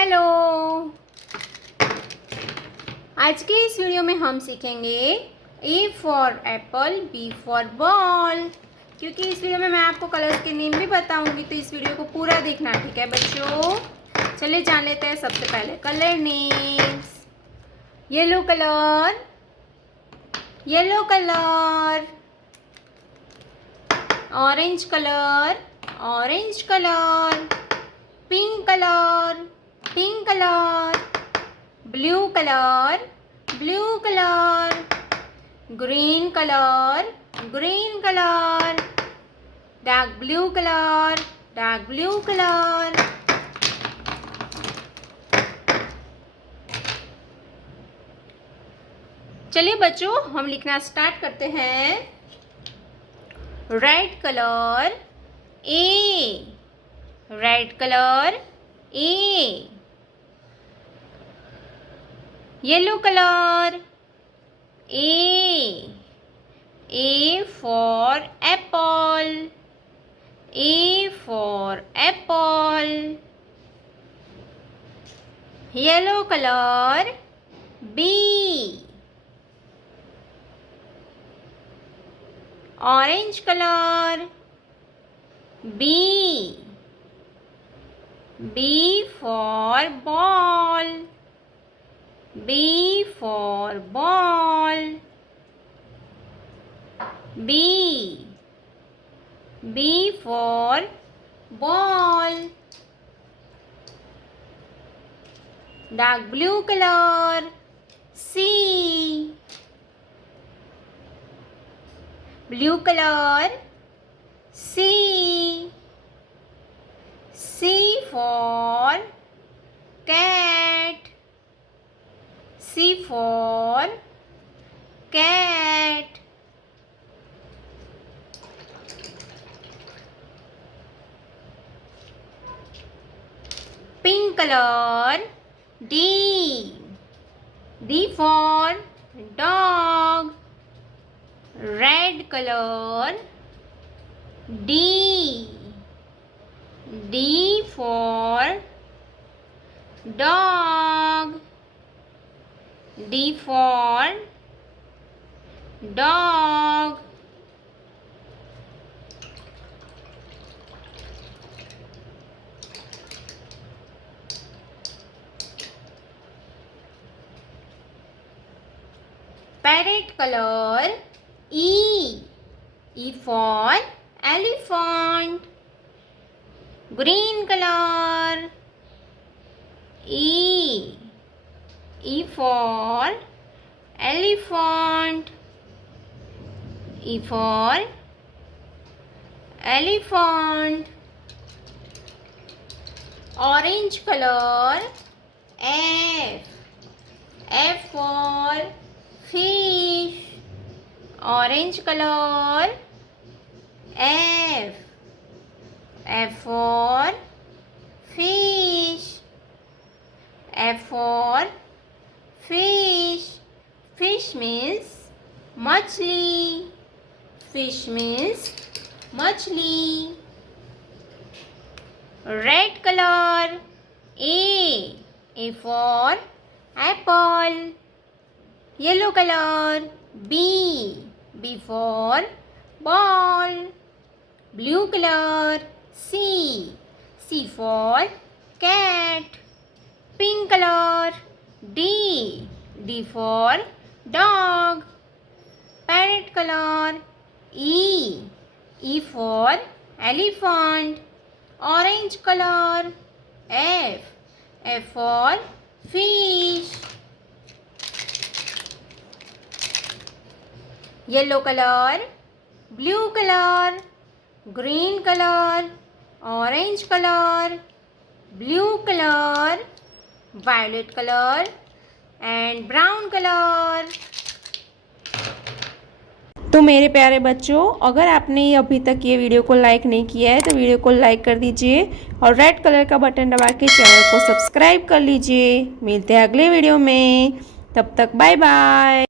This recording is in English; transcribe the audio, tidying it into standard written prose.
Hello. आज के इस वीडियो में हम सीखेंगे A for apple, B for ball. क्योंकि इस वीडियो में मैं आपको कलर्स के नेम भी बताऊंगी, तो इस वीडियो को पूरा देखना, ठीक है बच्चों। चलिए जान लेते हैं सबसे पहले colour names. Yellow colour, yellow colour. Orange colour, orange colour. Pink colour, pink colour. Blue colour, blue colour. Green colour, green colour. Dark blue colour, dark blue colour. चलिए बच्चों हम लिखना स्टार्ट करते हैं। Red colour A, red colour A. Yellow colour A, A for apple, A for apple. Yellow colour B. Orange colour B, B for ball, B for ball. B, B for ball. Dark blue colour C, blue colour C, C for cat, C for cat. Pink colour D, D for dog. Red colour D, D for dog, D for dog. Parrot colour E, E for elephant. Green color E, E for elephant, E for elephant. Orange color F, F for fish. Orange color F, F for fish, F for fish. Fish means machli, fish means machli. Red color A, A for apple. Yellow color B, B for ball. Blue color C, C for cat. Pink color D, D for dog. Parrot color E, E for elephant. Orange color F, F for fish. Yellow color, blue color, green color, orange color, blue color, violet color and brown color. तो मेरे प्यारे बच्चों, अगर आपने अभी तक ये video को लाइक नहीं किया है तो वीडियो को लाइक कर दीजिए और रेड कलर का बटन दबा के चैनल को सब्सक्राइब कर लीजिए। मिलते हैं अगले वीडियो में, तब तक बाय बाय।